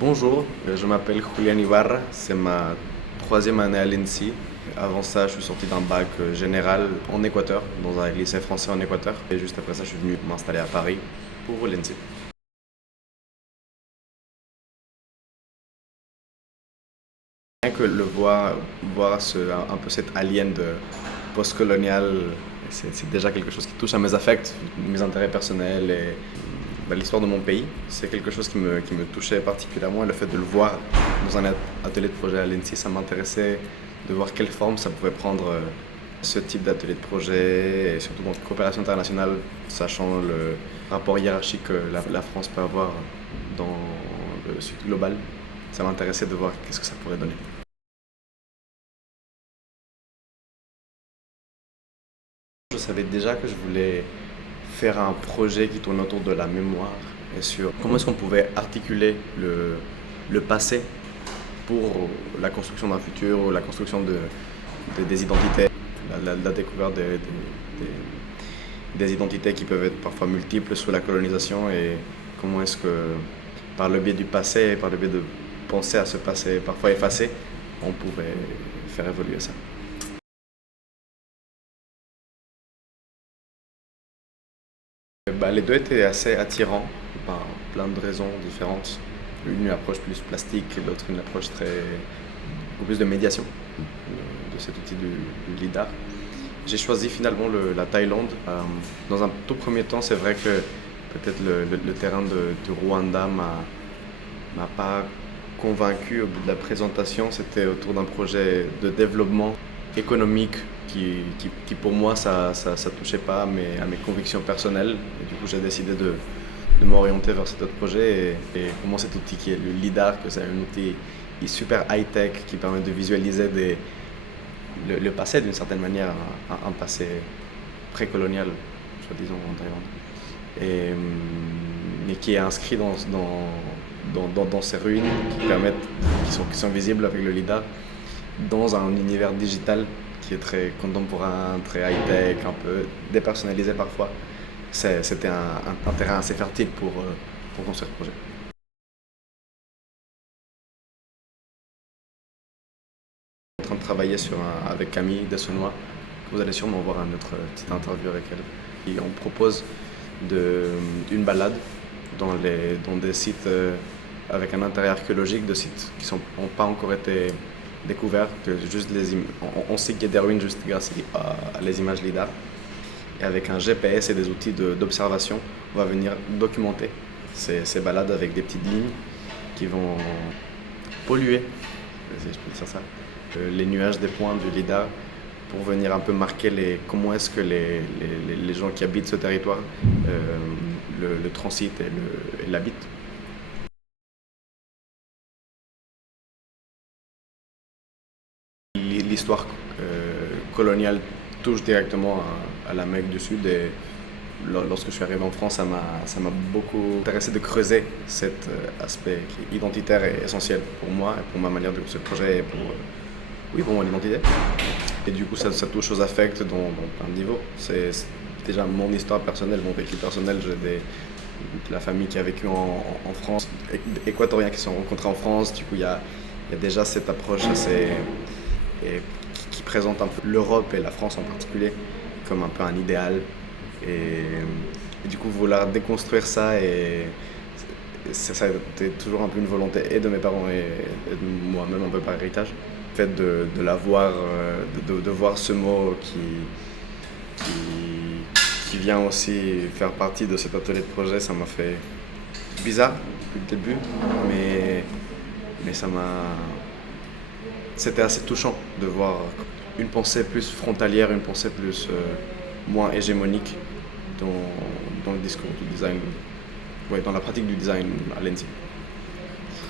Bonjour, je m'appelle Julian Ibarra, c'est ma troisième année à l'ENSI. Avant ça, je suis sorti d'un bac général en Équateur, dans un lycée français en Équateur. Et juste après ça, je suis venu m'installer à Paris pour l'ENSI. Rien que voir un peu cet alien de post-colonial, c'est déjà quelque chose qui touche à mes affects, mes intérêts personnels et l'histoire de mon pays. C'est quelque chose qui me touchait particulièrement et le fait de le voir dans un atelier de projet à l'ENSI, ça m'intéressait de voir quelle forme ça pouvait prendre ce type d'atelier de projet et surtout dans la coopération internationale, sachant le rapport hiérarchique que la France peut avoir dans le sud global. Ça m'intéressait de voir qu'est-ce que ça pourrait donner. Je savais déjà que je voulais faire un projet qui tourne autour de la mémoire et sur comment est-ce qu'on pouvait articuler le passé pour la construction d'un futur ou la construction des identités, la découverte des identités qui peuvent être parfois multiples sous la colonisation et comment est-ce que par le biais du passé, par le biais de penser à ce passé parfois effacé, on pouvait faire évoluer ça. Les deux étaient assez attirants par plein de raisons différentes. Une approche plus plastique et l'autre une approche beaucoup plus de médiation de cet outil du LIDAR. J'ai choisi finalement la Thaïlande. Dans un tout premier temps, c'est vrai que peut-être le terrain du Rwanda m'a pas convaincu au bout de la présentation. C'était autour d'un projet de développement économique qui pour moi, ça touchait pas à mes convictions personnelles. Et du coup, j'ai décidé de m'orienter vers cet autre projet et comment cet outil qui est le LIDAR, que c'est un outil super high-tech qui permet de visualiser le passé d'une certaine manière, un passé précolonial, soi-disant en Thaïlande, et qui est inscrit dans ces ruines qui sont visibles avec le LIDAR dans un univers digital qui est très contemporain, très high-tech, un peu dépersonnalisé parfois. C'était un terrain assez fertile pour construire le projet. Je suis en train de travailler avec Camille Dessenois. Vous allez sûrement voir un autre petite interview avec elle. Et on propose une balade dans des sites avec un intérêt archéologique, de sites qui n'ont pas encore été découverts, que juste on sait qu'il y a des ruines juste grâce à les images LIDAR. Et avec un GPS et des outils d'observation, on va venir documenter ces balades avec des petites lignes qui vont polluer, si je peux dire ça, les nuages des points du LIDAR pour venir un peu marquer comment est-ce que les gens qui habitent ce territoire le transitent et l'habitent. L'histoire coloniale touche directement à l'Amérique du Sud et lorsque je suis arrivé en France, ça m'a beaucoup intéressé de creuser cet aspect qui est identitaire et essentiel pour moi et pour ma manière de construire le projet et pour mon identité. Et du coup, ça touche aux affects dans plein de niveaux. C'est déjà mon histoire personnelle, mon vécu personnel. J'ai la famille qui a vécu en France, équatoriens qui se sont rencontrés en France. Du coup, il y a déjà cette approche assez et qui présente un peu l'Europe et la France en particulier comme un peu un idéal et du coup vouloir déconstruire ça et ça a été toujours un peu une volonté et de mes parents et de moi-même un peu par héritage. Le fait de la voir, de voir ce mot qui vient aussi faire partie de cet atelier de projet, ça m'a fait bizarre depuis le début, mais c'était assez touchant de voir une pensée plus frontalière, une pensée plus moins hégémonique dans le discours du design, ouais, dans la pratique du design à l'ENSI.